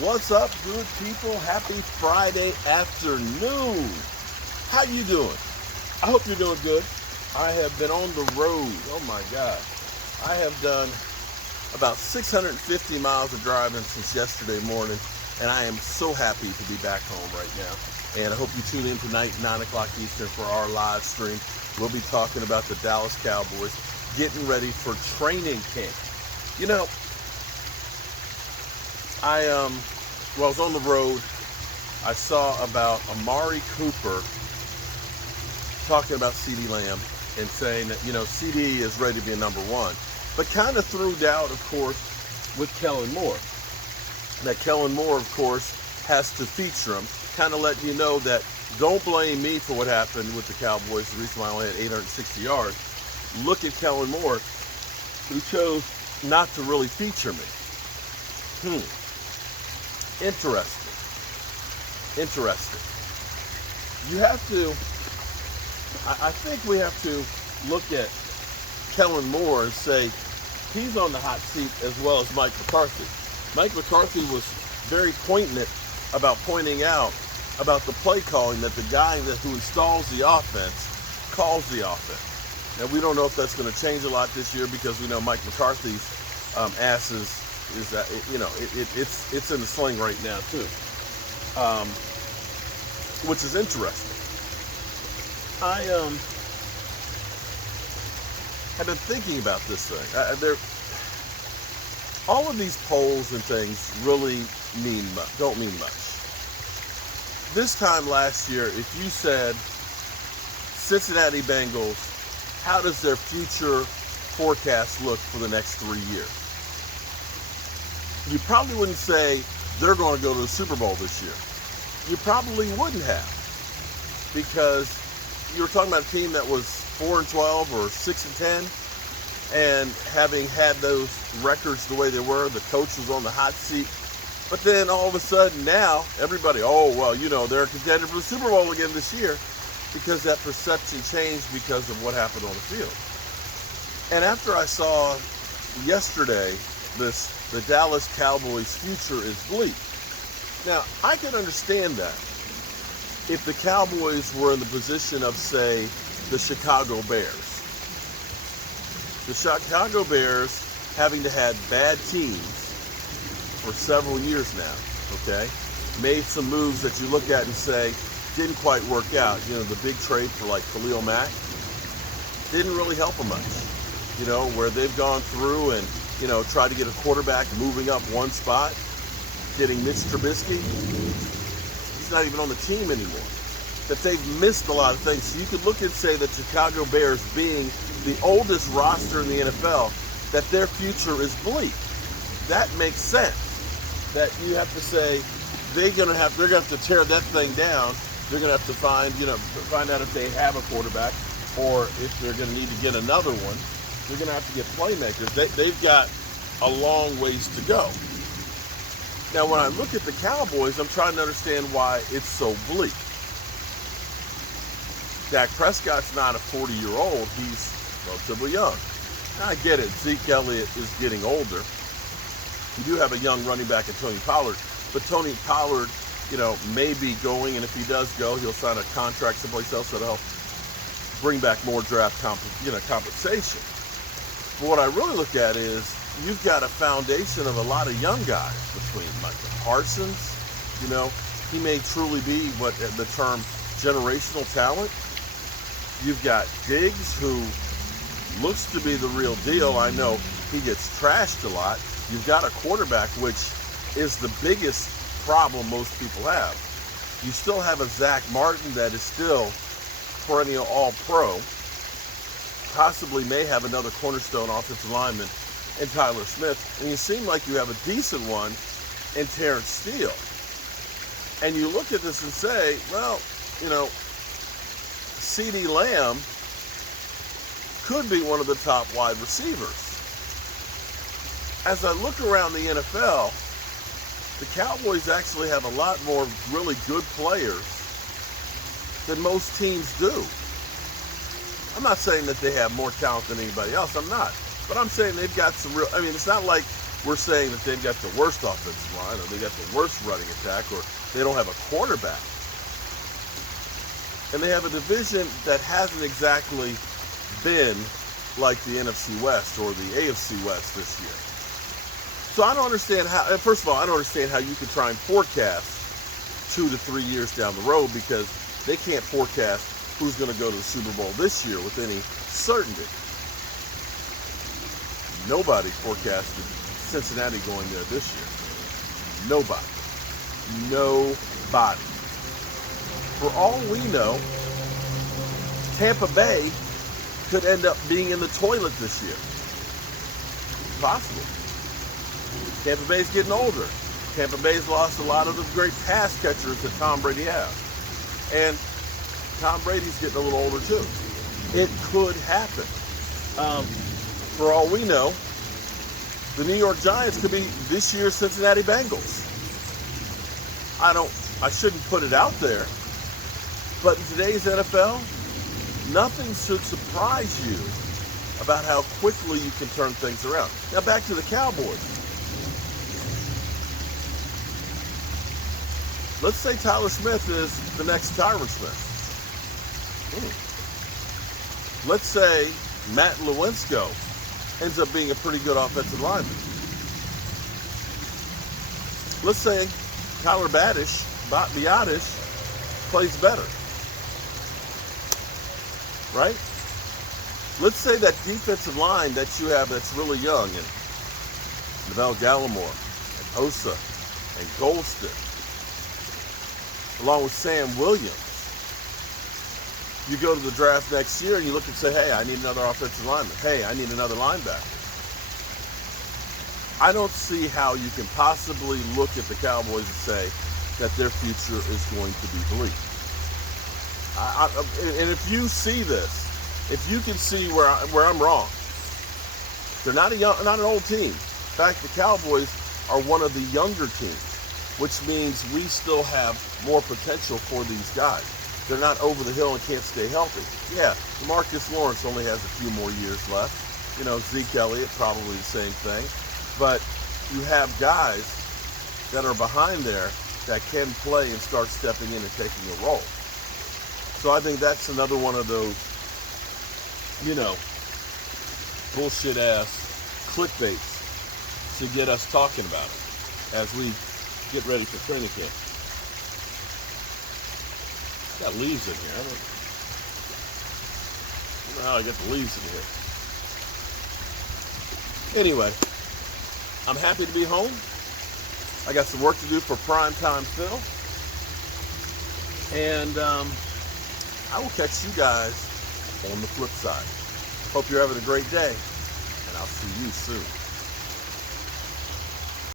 What's up, good people? Happy Friday afternoon. How you doing? I hope you're doing good. I have been on the road. Oh my God. I have done about 650 miles of driving since yesterday morning, and I am so happy to be back home right now. And I hope you tune in tonight, 9 o'clock Eastern, for our live stream. We'll be talking about the Dallas Cowboys getting ready for training camp. You know, I was on the road. I saw about Amari Cooper talking about CeeDee Lamb and saying that, CD is ready to be a number one, but kind of threw doubt, of course, with Kellen Moore. That Kellen Moore, of course, has to feature him, kind of letting you know that don't blame me for what happened with the Cowboys, the reason why I only had 860 yards. Look at Kellen Moore, who chose not to really feature me. Interesting. You have to, I think we have to look at Kellen Moore and say he's on the hot seat as well as Mike McCarthy. Mike McCarthy was very poignant about pointing out about the play calling, that the guy who installs the offense calls the offense. Now, we don't know if that's going to change a lot this year because we know Mike McCarthy's ass is that, it's in the sling right now too, which is interesting. I have been thinking about this thing. All of these polls and things really don't mean much. This time last year, if you said Cincinnati Bengals, how does their future forecast look for the next 3 years? You probably wouldn't say they're going to go to the Super Bowl this year. You probably wouldn't have, because you were talking about a team that was 4-12 or 6-10, and having had those records the way they were, the coach was on the hot seat. But then all of a sudden now, everybody, they're a contender for the Super Bowl again this year, because that perception changed because of what happened on the field. And after I saw yesterday the Dallas Cowboys' future is bleak. Now, I can understand that if the Cowboys were in the position of, say, the Chicago Bears. The Chicago Bears, having to had bad teams for several years now, okay, made some moves that you look at and say didn't quite work out. The big trade for like Khalil Mack didn't really help them much. Where they've gone through and tried to get a quarterback moving up one spot, getting Mitch Trubisky. He's not even on the team anymore. That they've missed a lot of things. So you could look and say that Chicago Bears, being the oldest roster in the NFL, that their future is bleak. That makes sense. That you have to say they're gonna have to tear that thing down. They're gonna have to find out if they have a quarterback, or if they're gonna need to get another one. They're gonna have to get playmakers. They've got a long ways to go. Now, when I look at the Cowboys, I'm trying to understand why it's so bleak. Dak Prescott's not a 40-year-old. He's relatively young. Now, I get it. Zeke Elliott is getting older. You do have a young running back in Tony Pollard, but Tony Pollard, may be going, and if he does go, he'll sign a contract someplace else that'll help bring back more draft compensation. But what I really look at is you've got a foundation of a lot of young guys between Michael Parsons. He may truly be what the term generational talent. You've got Diggs, who looks to be the real deal. I know he gets trashed a lot. You've got a quarterback, which is the biggest problem most people have. You still have a Zach Martin that is still perennial All-Pro. Possibly may have another cornerstone offensive lineman in Tyler Smith. And you seem like you have a decent one in Terrence Steele. And you look at this and say, well, CeeDee Lamb could be one of the top wide receivers. As I look around the NFL, the Cowboys actually have a lot more really good players than most teams do. I'm not saying that they have more talent than anybody else. I'm not. But I'm saying they've got some real, I mean, it's not like we're saying that they've got the worst offensive line or they got the worst running attack or they don't have a quarterback. And they have a division that hasn't exactly been like the NFC West or the AFC West this year. So I don't understand how, first of all, I don't understand how you can try and forecast 2 to 3 years down the road, because they can't forecast who's going to go to the Super Bowl this year with any certainty. Nobody forecasted Cincinnati going there this year. Nobody. Nobody. For all we know, Tampa Bay could end up being in the toilet this year. Possible. Tampa Bay's getting older. Tampa Bay's lost a lot of the great pass catchers that Tom Brady has. And Tom Brady's getting a little older too. It could happen. For all we know, the New York Giants could be this year's Cincinnati Bengals. I shouldn't put it out there, but in today's NFL, nothing should surprise you about how quickly you can turn things around. Now back to the Cowboys. Let's say Tyler Smith is the next Tyron Smith. Let's say Matt Lewinsky ends up being a pretty good offensive lineman. Let's say Tyler Biadasz plays better. Right? Let's say that defensive line that you have that's really young, and Neville Gallimore, and Osa, and Golston, along with Sam Williams. You go to the draft next year and you look and say, hey, I need another offensive lineman. Hey, I need another linebacker. I don't see how you can possibly look at the Cowboys and say that their future is going to be bleak. And if you see this, if you can see where I'm wrong, they're not an old team. In fact, the Cowboys are one of the younger teams, which means we still have more potential for these guys. They're not over the hill and can't stay healthy. Yeah, Marcus Lawrence only has a few more years left. You know, Zeke Elliott, probably the same thing. But you have guys that are behind there that can play and start stepping in and taking a role. So I think that's another one of those, bullshit ass clickbaits to get us talking about it as we get ready for training camp. Got leaves in here. I don't know how I got the leaves in here. Anyway, I'm happy to be home. I got some work to do for Primetime Phil. And I will catch you guys on the flip side. Hope you're having a great day, and I'll see you soon.